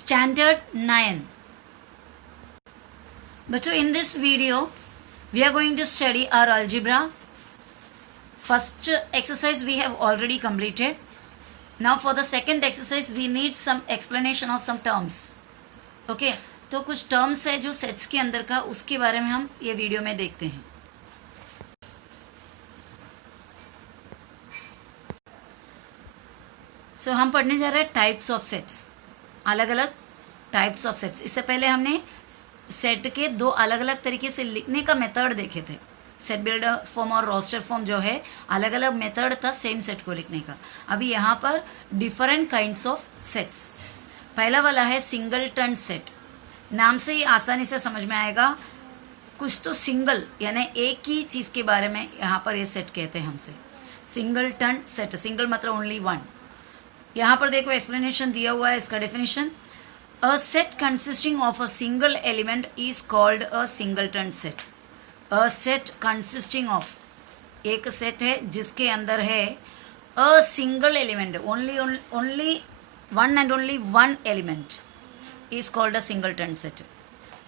Standard 9. Bachcho, in this video, we are going to study our algebra. First exercise we have already completed. Now for the second exercise, we need some explanation of some terms. Okay, तो कुछ terms है जो sets के अंदर का, उसके बारे में हम ये वीडियो में देखते हैं. सो हम पढ़ने जा रहे हैं टाइप्स ऑफ सेट्स, अलग अलग टाइप्स ऑफ सेट्स. इससे पहले हमने सेट के दो अलग अलग तरीके से लिखने का मेथड देखे थे. सेट बिल्डर फॉर्म और रोस्टर फॉर्म जो है, अलग अलग मेथड था सेम सेट को लिखने का. अभी यहाँ पर डिफरेंट काइंड्स ऑफ सेट्स. पहला वाला है सिंगलटन सेट. नाम से ही आसानी से समझ में आएगा, कुछ तो सिंगल यानी एक ही चीज के बारे में यहाँ पर ये सेट कहते हैं हमसे. सिंगलटन सेट, सिंगल मतलब ओनली वन. यहाँ पर देखो एक्सप्लेनेशन दिया हुआ है इसका definition. A set consisting of a single element is called a singleton set. A set consisting of, एक सेट है जिसके अंदर है a single element, only one and only one element is called a singleton set.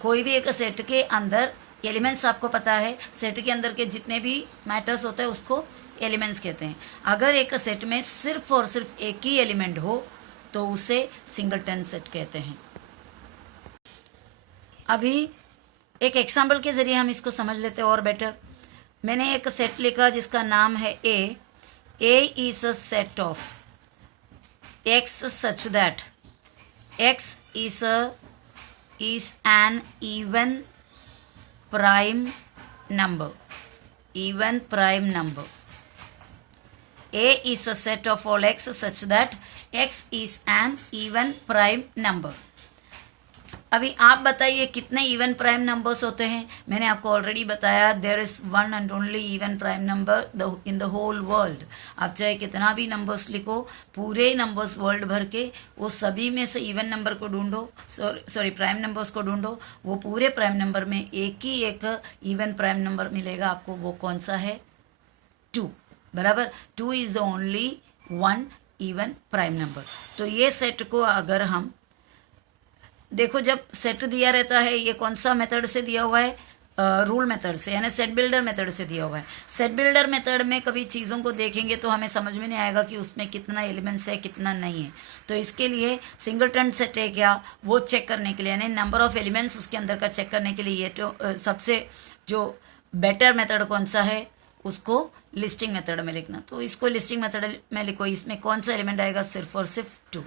कोई भी एक set के अंदर एलिमेंट्स, आपको पता है सेट के अंदर के जितने भी मैटर्स होते हैं उसको एलिमेंट्स कहते हैं. अगर एक सेट में सिर्फ और सिर्फ एक ही एलिमेंट हो तो उसे सिंगलटन सेट कहते हैं. अभी एक एग्जाम्पल के जरिए हम इसको समझ लेते हैं और बेटर. मैंने एक सेट लिखा जिसका नाम है A. A is a set of x such that x is an even prime number. Even prime number. A is a set of all x such that x is an even prime number. अभी आप बताइए कितने even prime numbers होते हैं. मैंने आपको already बताया, there is one and only even prime number in the whole world. आप चाहे कितना भी नंबर्स लिखो, पूरे नंबर्स वर्ल्ड भर के, वो सभी में से इवन नंबर को ढूंढो, सॉरी प्राइम नंबर्स को ढूंढो, वो पूरे प्राइम नंबर में एक ही एक इवन प्राइम नंबर मिलेगा आपको. वो कौन सा है? 2. बराबर. 2 is the only one even prime number. तो ये सेट को अगर हम देखो, जब सेट दिया रहता है, ये कौन सा मेथड से दिया हुआ है? रूल मेथड से, यानी सेट बिल्डर मेथड से दिया हुआ है. सेट बिल्डर मेथड में कभी चीज़ों को देखेंगे तो हमें समझ में नहीं आएगा कि उसमें कितना एलिमेंट्स है कितना नहीं है. तो इसके लिए सिंगलटन सेट है क्या, वो चेक करने के लिए, यानी नंबर ऑफ एलिमेंट्स उसके अंदर का चेक करने के लिए, ये तो सबसे जो बेटर मेथड कौन सा है, उसको लिस्टिंग मेथड में लिखना. तो इसको लिस्टिंग मेथड में लिखो. इसमें कौन सा एलिमेंट आएगा? सिर्फ और सिर्फ 2.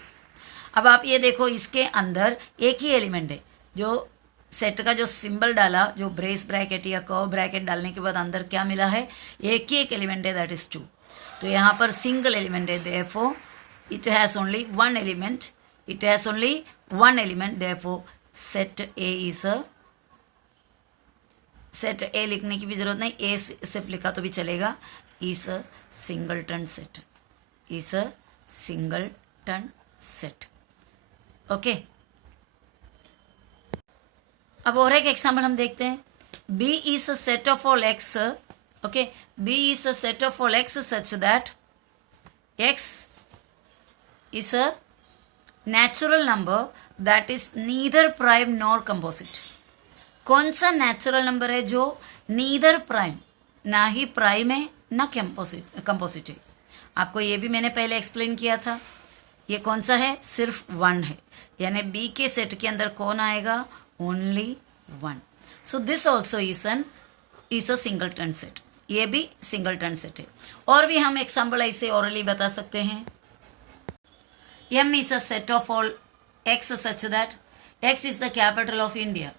अब आप ये देखो, इसके अंदर एक ही एलिमेंट है. जो सेट का जो सिंबल डाला, जो ब्रेस ब्रैकेट या कर्व ब्रैकेट डालने के बाद अंदर क्या मिला है? एक ही एक एलिमेंट है, दैट इज 2. तो यहाँ पर सिंगल एलिमेंट है, therefore it has only one element. It has only one element, therefore set A is a set. A लिखने की भी जरूरत नहीं, ए सिर्फ लिखा तो भी चलेगा. Is a singleton set. Is a singleton set. Okay. अब और एक एग्जाम्पल हम देखते हैं. B is a set of all x. Okay, B is a set of all x such that x is a natural number that is neither prime nor composite. कौन सा natural number है जो neither prime, ना ही prime है ना composite है? आपको ये भी मैंने पहले एक्सप्लेन किया था. ये कौन सा है? सिर्फ 1 है. यानी बी के सेट के अंदर कौन आएगा? Only 1. So this also is a singleton set. ये भी सिंगलटन सेट है. और भी हम एग्जाम्पल ऐसे ओरली बता सकते हैं. M is a set of all x such that x is the capital of India.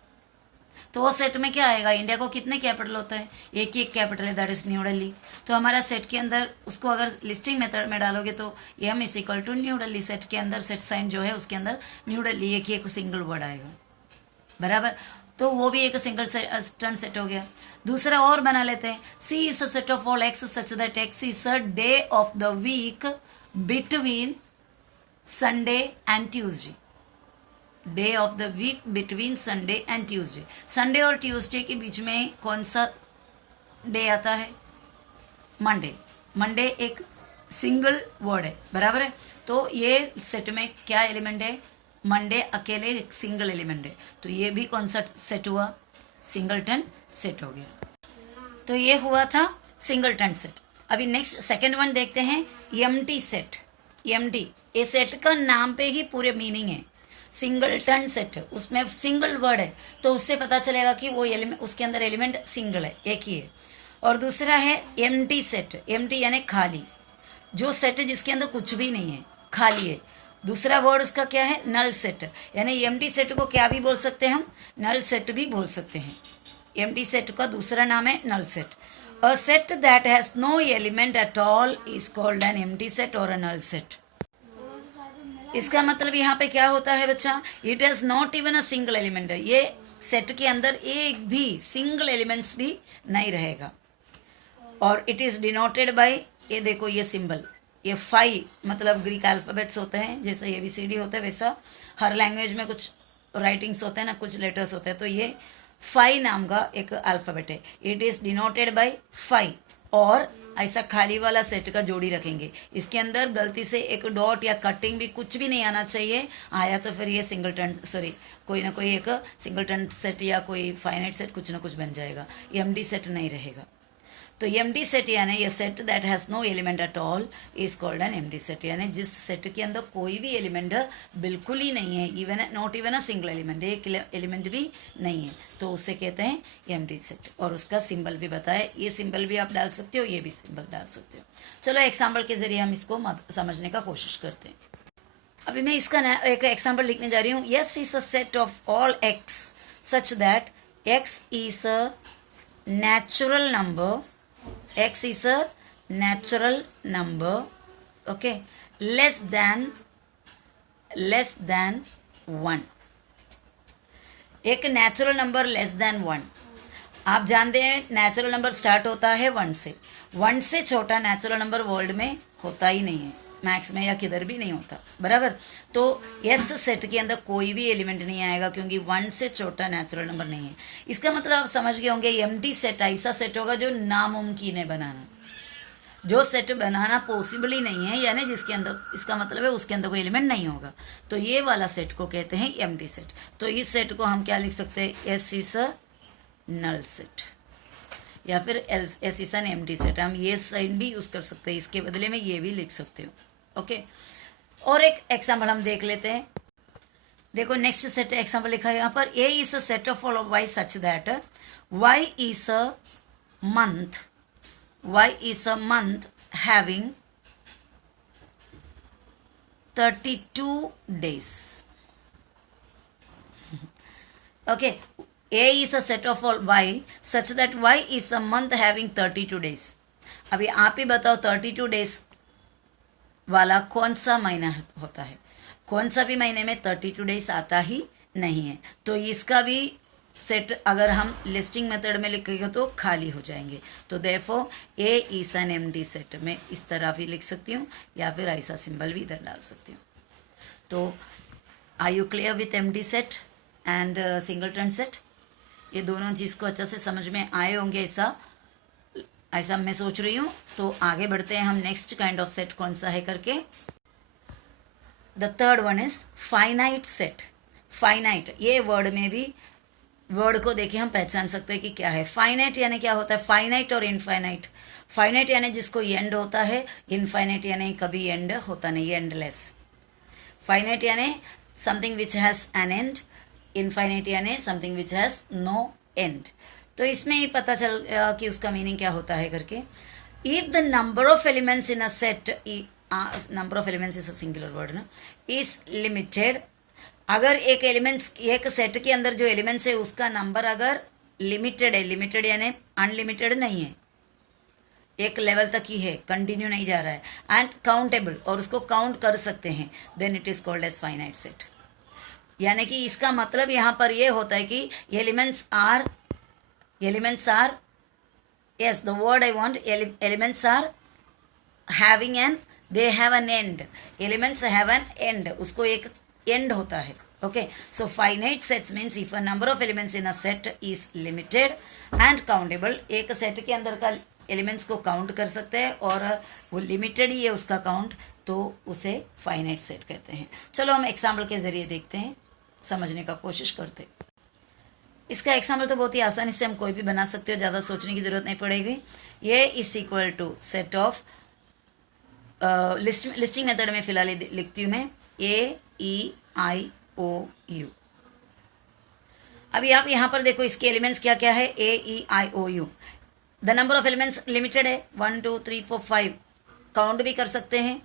तो वो सेट में क्या आएगा? इंडिया को कितने कैपिटल होता है? एक ही एक कैपिटल है, दैट इज न्यू दिल्ली. तो हमारा सेट के अंदर उसको अगर लिस्टिंग मेथड में डालोगे तो M is equal to New Delhi. Set के अंदर सेट साइन जो है उसके अंदर न्यू दिल्ली एक ही एक सिंगल वर्ड आएगा. बराबर. तो वो भी एक सिंगल टर्न सेट हो गया. दूसरा और बना लेते हैं. C is a set of all x such that x is a day of the week between Sunday and Tuesday. Day of the week between Sunday and Tuesday. Sunday और Tuesday के बीच में कौन सा डे आता है? Monday. Monday एक single word है. बराबर है. तो ये सेट में क्या एलिमेंट है? मंडे अकेले सिंगल एलिमेंट है, तो ये भी कौन सा सेट हुआ? सिंगलटन सेट हो गया। तो ये हुआ था सिंगलटन सेट। अभी नेक्स्ट सेकंड वन देखते हैं, एम्प्टी सेट। एम्प्टी, ये सेट का नाम पे ही पूरे मीनिंग है। सिंगलटन सेट, उसमें सिंगल वर्ड है, तो उससे पता चलेगा कि वो एलिमेंट, उसके अंदर एलिमेंट सिंगल है, एक ही है। और दूसरा है एम्प्टी सेट। एम्प्टी यानी खाली, जो सेट है जिसके अंदर कुछ भी नहीं है, खाली है। दूसरा वर्ड उसका क्या है? Null set. यानी एम्प्टी सेट को क्या भी बोल सकते हैं हम? नल सेट भी बोल सकते हैं। एम्प्टी सेट का दूसरा नाम है null set. A set that has no element at all is called an empty set और अ नल सेट। इसका मतलब यहाँ पे क्या होता है बच्चा? It has not even a single element. ये सेट के अंदर एक भी सिंगल एलिमेंट्स भी नहीं रहेगा। और इट इज डिनोटेड बाय, ये देखो ये सिंबल, ये 5 मतलब ग्रीक अल्फाबेट्स होते हैं, जैसे ABCD होता है वैसा हर लैंग्वेज में कुछ राइटिंग्स होते हैं ना, कुछ लेटर्स होते हैं, तो ये 5 नाम का एक अल्फाबेट है। It is denoted by 5। और ऐसा खाली वाला सेट का जोड़ी रखेंगे, इसके अंदर गलती से एक डॉट या कटिंग भी कुछ भी नहीं आना चाहिए। आया तो फिर ये सिंगलटन, सॉरी, कोई ना कोई एक सिंगलटन सेट या कोई फाइनाइट सेट कुछ ना कुछ बन जाएगा, एम्प्टी सेट नहीं रहेगा। तो एम्प्टी सेट यानी ये set that has no element at all is called an empty set. यानी जिस सेट के अंदर कोई भी एलिमेंट बिल्कुल ही नहीं है, even not even a single element, एक एलिमेंट भी नहीं है, तो उसे कहते हैं एम्प्टी सेट। और उसका सिंबल भी बताए, ये सिंबल भी आप डाल सकते हो, ये भी सिंबल डाल सकते हो। चलो एग्जाम्पल के जरिए हम इसको समझने का कोशिश करते हैं। अभी मैं इसका एक एग्जाम्पल लिखने जा रही हूँ। Yes is a set of all x such that x is a natural number, x is a natural number, okay, less than 1। एक नेचुरल नंबर लेस देन 1। आप जानते हैं नेचुरल नंबर स्टार्ट होता है 1 से। 1 से छोटा नेचुरल नंबर वर्ल्ड में होता ही नहीं है, मैथ्स में या किधर भी नहीं होता, बराबर। तो यस सेट के अंदर कोई भी एलिमेंट नहीं आएगा क्योंकि 1 से छोटा नेचुरल नंबर नहीं है। इसका मतलब आप समझ गए होंगे, एम्प्टी सेट ऐसा सेट होगा जो नामुमकिन है बनाना, जो सेट बनाना पॉसिबल ही नहीं है, यानी जिसके अंदर, इसका मतलब है उसके अंदर कोई एलिमेंट नहीं होगा। तो ये वाला सेट को कहते हैं एम्प्टी सेट। तो इस सेट को हम क्या लिख सकते हैं? S is a null set, या फिर S is an empty set. हम ये साइन भी यूज कर सकते हैं, इसके बदले में ये भी लिख सकते हो, ओके। और एक एग्जाम्पल हम देख लेते हैं। देखो नेक्स्ट सेट एग्जाम्पल लिखा है यहाँ पर, A is a set of all of y such that y is a month, y is a month having 32 days, okay. A is a set of all y such that y is a month having 32 days। अभी आप ही बताओ 32 days वाला कौन सा महीना होता है? कौन सा भी महीने में 32 days आता ही नहीं है। तो इसका भी सेट अगर हम लिस्टिंग मेथड में लिखेंगे तो खाली हो जाएंगे। तो therefore A is an empty set, मैं इस तरह भी लिख सकती हूँ या फिर ऐसा सिंबल भी इधर डाल सकती हूँ। तो are you clear with empty set and singleton set? ये दोनों चीज को अच्छा से समझ में आए होंगे, ऐसा मैं सोच रही हूँ। तो आगे बढ़ते हैं हम नेक्स्ट काइंड ऑफ सेट कौन सा है करके। The third one is finite set. Finite, ये वर्ड में भी, वर्ड को देखे हम पहचान सकते हैं कि क्या है। फाइनाइट यानी क्या होता है? फाइनाइट और इनफाइनाइट। फाइनाइट यानी जिसको एंड होता है, इनफाइनाइट यानी कभी एंड होता नहीं, एंडलेस। फाइनाइट यानी something which has an end, infinite यानी something which has no end. तो इसमें ही पता चल कि उसका मीनिंग क्या होता है करके। If the number of elements in a set, number of elements is a singular word ना, इज लिमिटेड। अगर एक एलिमेंट्स, एक सेट के अंदर जो एलिमेंट्स है उसका नंबर अगर लिमिटेड है, लिमिटेड यानी अनलिमिटेड नहीं है, एक लेवल तक ही है, कंटिन्यू नहीं जा रहा है, एंड काउंटेबल, और उसको काउंट कर सकते हैं, then it is called as finite set. यानी कि इसका मतलब यहाँ पर ये होता है कि elements are, yes, the word I want, elements are having an, they have an end, elements have an end, उसको एक end होता है, okay. So finite sets means if a number of elements in a set is limited and countable, एक set के अंदर का elements को count कर सकते हैं और वो लिमिटेड ही है उसका काउंट, तो उसे फाइनाइट सेट कहते हैं। चलो हम एग्जाम्पल के जरिए देखते हैं, समझने का कोशिश करते हैं। इसका एग्जाम्पल तो बहुत ही आसानी से हम कोई भी बना सकते हो, ज़्यादा सोचने की जरूरत नहीं पड़ेगी। ये is equal to set of listing method में फिलहाल लिखती हूँ मैं AEIOU। अभी आप यहाँ पर देखो इसके एलिमेंट्स क्या क्या है, AEIOU। The number of elements limited है, 1 2 3 4 5, काउंट भी कर सकते हैं,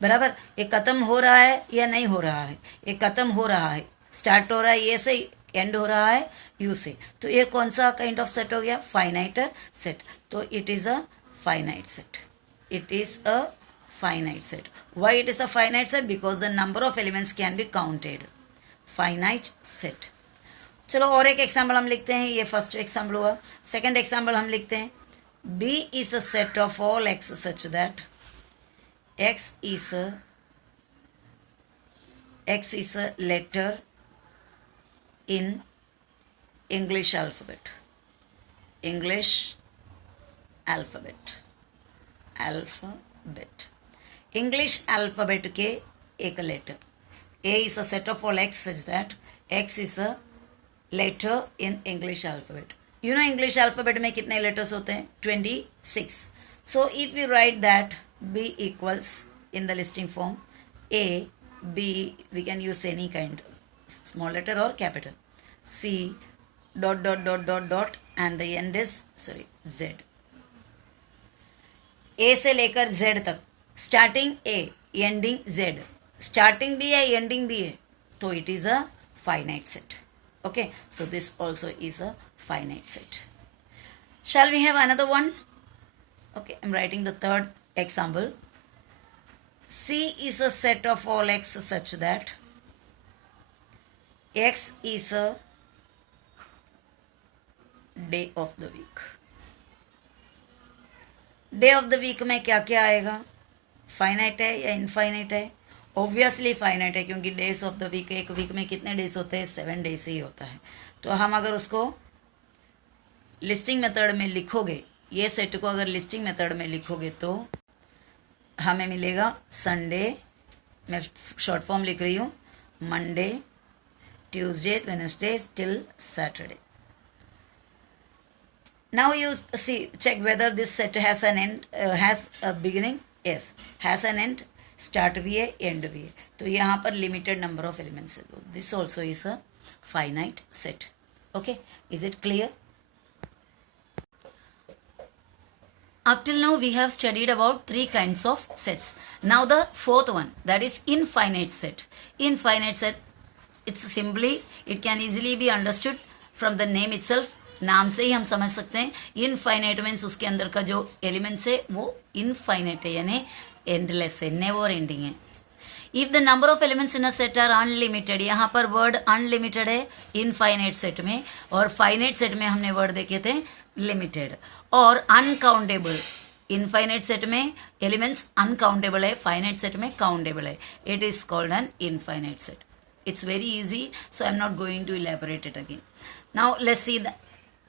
बराबर। ये खत्म हो रहा है या नहीं हो रहा है, ये खत्म हो रहा है, स्टार्ट हो रहा है ये से, एंड हो रहा है यू से, तो ये कौन सा काइंड ऑफ सेट हो गया, फाइनाइट सेट। तो it is a finite set, it is a finite set. Why it is a finite set? Because the number of elements can be counted, finite set. चलो और एक example हम लिखते हैं, ये फर्स्ट एग्जाम्पल हुआ। Second example हम लिखते हैं, B is a set of all x such that x is a letter in English alphabet, English alphabet, English alphabet के एक letter. A is a set of all x such that x is a letter in English alphabet. You know English alphabet में कितने letters होते हैं? 26. So if we write that B equals in the listing form A, B, we can use any kind, small letter or capital, C dot dot dot dot dot and the end is Z. A से लेकर Z तक, starting A ending Z, starting भी है ending भी है, तो it is a finite set. Okay, so this also is a finite set. Shall we have another one? Okay, I'm writing the third example. C is a set of all x such that x is a day of the week. Day of the week में क्या क्या आएगा, finite है या infinite है? Obviously finite है, क्योंकि days of the week, एक वीक में कितने डेज होते हैं, 7 डेज ही होता है। तो हम अगर उसको लिस्टिंग मेथड में लिखोगे, ये सेट को अगर लिस्टिंग मेथड में लिखोगे तो हमें मिलेगा संडे, मैं शॉर्ट फॉर्म लिख रही हूँ, Monday, Tuesday, Wednesday till Saturday. Now you see, check whether this set has an end, has a beginning. Yes, has an end, start भी है, end भी है, तो यहाँ पर limited number of elements है, तो this also is a finite set. Okay, is it clear? Up till now we have studied about 3 kinds of sets. Now the fourth one, that is infinite set. Infinite set, it's simply, it can easily be understood from the name itself. नाम से ही हम समझ सकते हैं। Infinite means उसके अंदर का जो एलिमेंट्स है वो इनफाइनाइट है, यानी एंडलेस है, नेवर एंडिंग है। If the number of elements in a set are unlimited, यहाँ पर वर्ड अनलिमिटेड है इनफाइनाइट सेट में, और फाइनाइट सेट में हमने वर्ड देखे थे लिमिटेड। और अनकाउंटेबल, इनफाइनाइट सेट में एलिमेंट्स अनकाउंटेबल है, फाइनाइट सेट में काउंटेबल है, it is called an infinite set. It's very easy, so I am not going to elaborate it again. Now let's see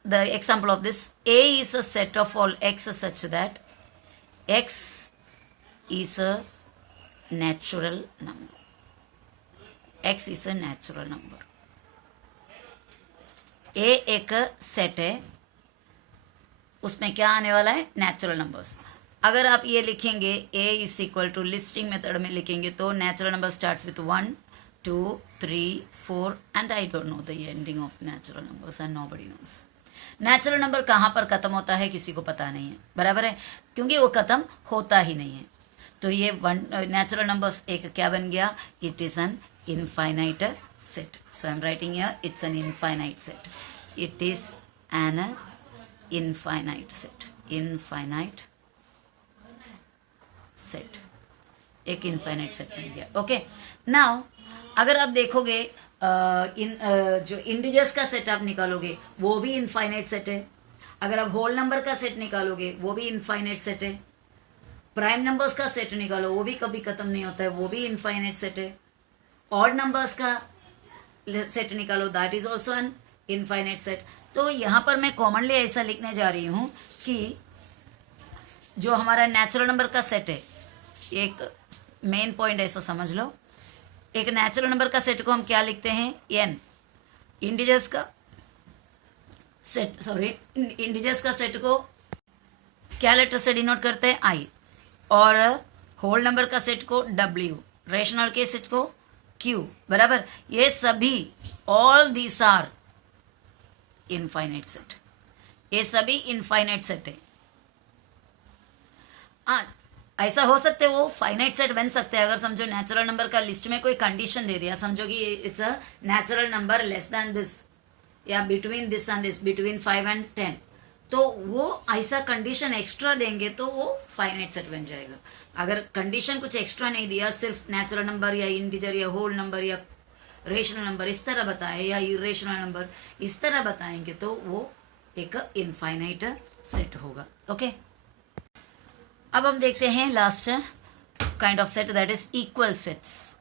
the example of this. A is a set of all x such that x is a natural number. X is a natural number. A एक set है, उसमें क्या आने वाला है, natural numbers. अगर आप ये लिखेंगे A is equal to listing method में लिखेंगे तो natural number starts with 1 2 3 4 and I don't know the ending of natural numbers and nobody knows. Natural number कहाँ पर खत्म होता है किसी को पता नहीं है, बराबर है, क्योंकि वो खत्म होता ही नहीं है। तो ये नेचुरल नंबर्स एक क्या बन गया, it is an infinite set. So I am writing here it's an infinite set, it is an infinite set, infinite set, एक इनफाइनाइट सेट बन गया। ओके, नाउ अगर आप देखोगे जो इंटीजर्स का सेट आप निकालोगे वो भी इनफाइनाइट सेट है। अगर आप होल नंबर का सेट निकालोगे वो भी इनफाइनाइट सेट है। प्राइम नंबर्स का सेट निकालो वो भी कभी खत्म नहीं होता है, वो भी इनफाइनाइट सेट है। ऑड नंबर्स का सेट निकालो, that is also an infinite set. तो यहाँ पर मैं कॉमनली ऐसा लिखने जा रही हूँ कि जो हमारा नेचुरल नंबर का सेट है, एक मेन पॉइंट ऐसा समझ लो, एक नेचुरल नंबर का सेट को हम क्या लिखते हैं, n। इंटीजर्स का सेट को क्या लेटर से डिनोट करते हैं, i, और होल नंबर का सेट को w, रेशनल के सेट को q, बराबर। ये सभी all these are infinite set, ये सभी इनफाइनाइट सेट है। ऐसा हो सकते वो फाइनाइट सेट बन सकते हैं अगर समझो नेचुरल नंबर का लिस्ट में कोई कंडीशन दे दिया, समझो कि it's a natural number less than this या between this and this, between 5 and 10, तो वो ऐसा कंडीशन एक्स्ट्रा देंगे तो वो फाइनाइट सेट बन जाएगा। अगर कंडीशन कुछ एक्स्ट्रा नहीं दिया, सिर्फ नेचुरल नंबर या इंटीजर या होल नंबर या रेशनल नंबर इस तरह बताए या इरेशनल नंबर इस तरह बताएंगे तो वो एक इनफाइनाइट सेट होगा। ओके, अब हम देखते हैं last kind of set, that is equal sets.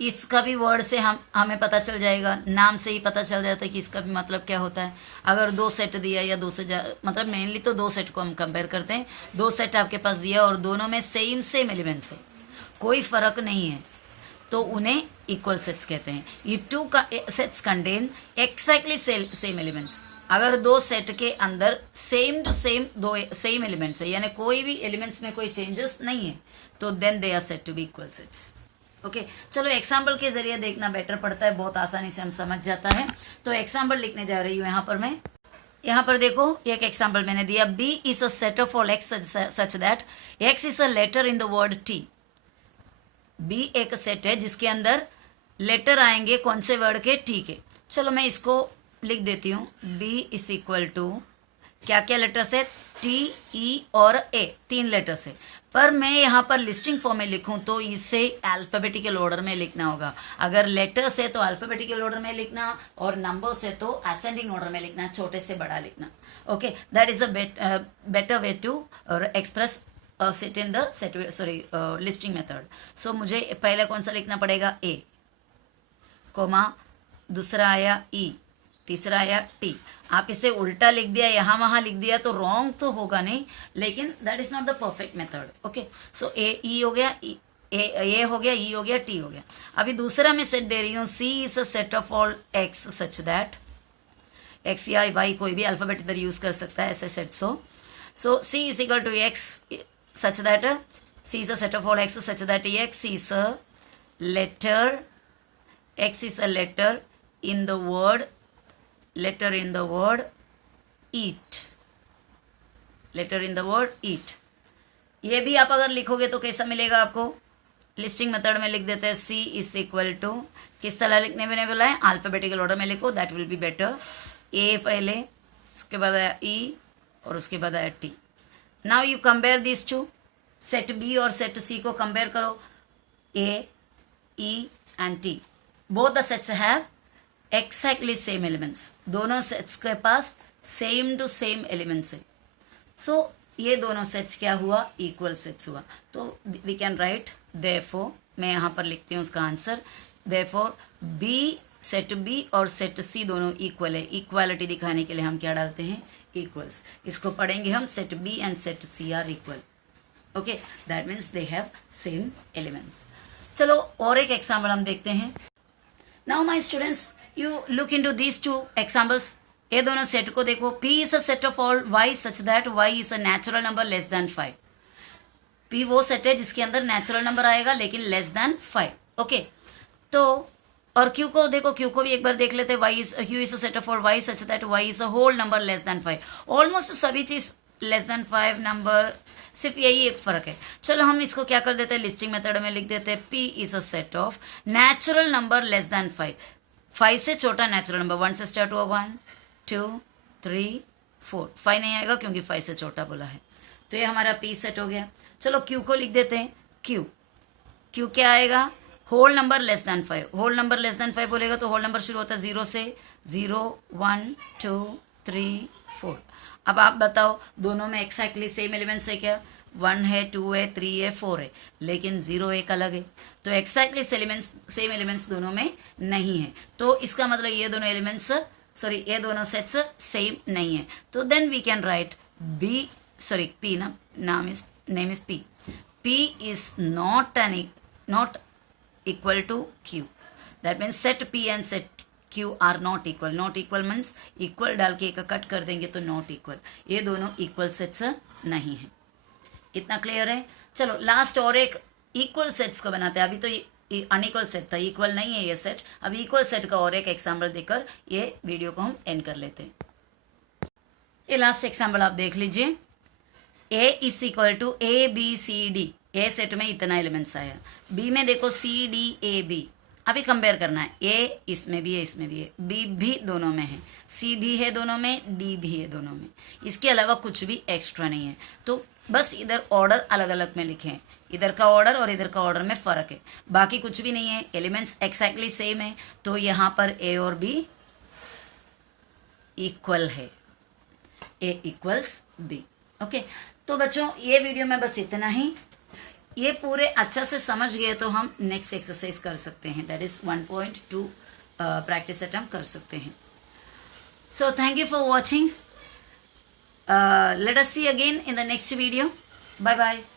इसका भी वर्ड से हमें पता चल जाएगा, नाम से ही पता चल जाता है कि इसका भी मतलब क्या होता है। अगर दो सेट दिया या दो से मतलब मेनली तो दो सेट को हम कंपेयर करते हैं, दो सेट आपके पास दिया और दोनों में सेम एलिमेंट्स है, कोई फर्क नहीं है, तो उन्हें इक्वल सेट्स कहते हैं। If two sets contain exactly same elements, अगर दो सेट के अंदर सेम टू सेम दो सेम एलिमेंट्स है, यानी कोई भी एलिमेंट्स में कोई चेंजेस नहीं है, तो then they are said to be equal sets. Okay, चलो एग्जाम्पल के जरिए देखना बेटर पड़ता है, बहुत आसानी से हम समझ जाता है। तो एग्जाम्पल लिखने जा रही हूँ यहाँ पर मैं। यहाँ पर देखो एक एग्जाम्पल मैंने दिया, B is a set of all x such that x is a letter in the word T. B एक सेट है जिसके अंदर लेटर आएंगे कौन से वर्ड के, टी के। चलो मैं इसको लिख देती हूँ, बी इज इक्वल टू क्या क्या लेटर्स है, टी, ई और ए, तीन लेटर्स है। पर मैं यहाँ पर लिस्टिंग फॉर्म में लिखूं तो इसे अल्फाबेटिकल ऑर्डर में लिखना होगा। अगर लेटर्स है तो अल्फाबेटिकल ऑर्डर में लिखना, और नंबर्स है तो असेंडिंग ऑर्डर में लिखना, छोटे से बड़ा लिखना। Okay, that is a better way to express set in the listing method. So मुझे पहले कौन सा लिखना पड़ेगा, ए, कोमा, दूसरा आया ई, तीसरा आया टी। आप इसे उल्टा लिख दिया, यहां वहां लिख दिया तो रॉन्ग तो होगा नहीं, लेकिन that is not the perfect method. Okay, so A E हो गया, ए हो गया, ई हो गया, टी हो गया। अभी दूसरा मैं सेट दे रही हूँ, C is a set of all x such that, x या वाई कोई भी अल्फाबेट इधर यूज कर सकता है, ऐसे सेट्स हो। So C is equal to x such that, C is a set of all x such that x is a letter, x is a letter in the word eat, letter in the word eat। ये भी आप अगर लिखोगे तो कैसा मिलेगा आपको, listing method में लिख देते हैं, सी इज इक्वल टू, किस तरह लिखने मैंने बोला है, अल्फाबेटिकल ऑर्डर में लिखो, that will be better. A पहले, उसके बाद आया ई और उसके बाद आया T. Now you compare this to, set B और सेट सी को कंपेयर करो, A, E and T, both the sets have exactly same elements, दोनों सेट्स के पास सेम टू सेम एलिमेंट्स है। सो ये दोनों सेट्स क्या हुआ, इक्वल सेट्स हुआ। तो वी कैन राइट देयरफॉर, मैं यहाँ पर लिखती हूँ उसका answer, therefore B, set B और सेट सी दोनों इक्वल है। इक्वालिटी दिखाने के लिए हम क्या डालते हैं, इक्वल्स। इसको पढ़ेंगे हम, set B and set C are equal. Okay, that means they have same elements. चलो और एक एग्जाम्पल हम देखते हैं। Now my students, you look into these two examples. ये दोनों सेट को देखो, P is a set of all Y such that Y is a natural number less than 5। P वो सेट है जिसके अंदर नेचुरल नंबर आएगा लेकिन लेस देन 5। ओके, तो और Q को देखो, Q को भी एक बार देख लेते हैं, Q is a set of all Y such that Y is a whole number less than 5। Almost सभी चीज लेस देन 5 नंबर, सिर्फ यही एक फर्क है। चलो हम इसको क्या कर देते हैं, लिस्टिंग मेथड में लिख देते हैं, P is a set of natural number less than 5। 5 से छोटा नेचुरल नंबर, 1 से स्टार्ट हुआ, 1 2 3 4, 5 नहीं आएगा क्योंकि 5 से छोटा बोला है। तो ये हमारा P सेट हो गया। चलो Q को लिख देते हैं, Q क्या आएगा, whole number less than 5। Whole number less than 5 बोलेगा तो होल नंबर शुरू होता है 0 से, 0 1 2 3 4। अब आप बताओ दोनों में एक्जैक्टली सेम एलिमेंट्स है क्या, 1 है, 2 है, 3 है, 4 है, लेकिन 0 एक अलग है। तो एक्जैक्टली सेम एलिमेंट्स दोनों में नहीं है, तो इसका मतलब ये दोनों एलिमेंट्स ये दोनों सेट्स सेम नहीं है। तो then we can write P name is P। P is not equal to Q. That means set P and set Q are not equal. Not equal means equal डाल के एक cut कर देंगे तो not equal. ये दोनों equal sets नहीं है. इतना क्लियर है? चलो लास्ट और एक इक्वल सेट्स को बनाते हैं. अभी तो अनइक्वल सेट था, इक्वल नहीं है ये सेट. अभी इक्वल सेट का और एक एग्जाम्पल देकर ये वीडियो को हम एंड कर लेते हैं. ये लास्ट एग्जाम्पल आप देख लीजिए. A is equal to ABCD. A set में इतना एलिमेंट्स आया. बी में देखो CDAB. अभी कंपेयर करना है. ए इसमें भी है, इसमें भी है, बी भी दोनों में है, सी भी है दोनों में, डी भी है दोनों में. इसके अलावा कुछ भी एक्स्ट्रा नहीं है. तो बस इधर ऑर्डर अलग अलग में लिखे हैं. इधर का ऑर्डर और इधर का ऑर्डर में फर्क है, बाकी कुछ भी नहीं है. एलिमेंट्स एक्जैक्टली सेम है. तो यहां पर ए और बी इक्वल है. ए इक्वल्स बी. ओके. तो बच्चों ये वीडियो में बस इतना ही. ये पूरे अच्छा से समझ गए तो हम नेक्स्ट एक्सरसाइज कर सकते हैं. दैट इज 1.2 प्रैक्टिस सेट हम कर सकते हैं. So thank you for watching. Let us see again in the next video. Bye bye.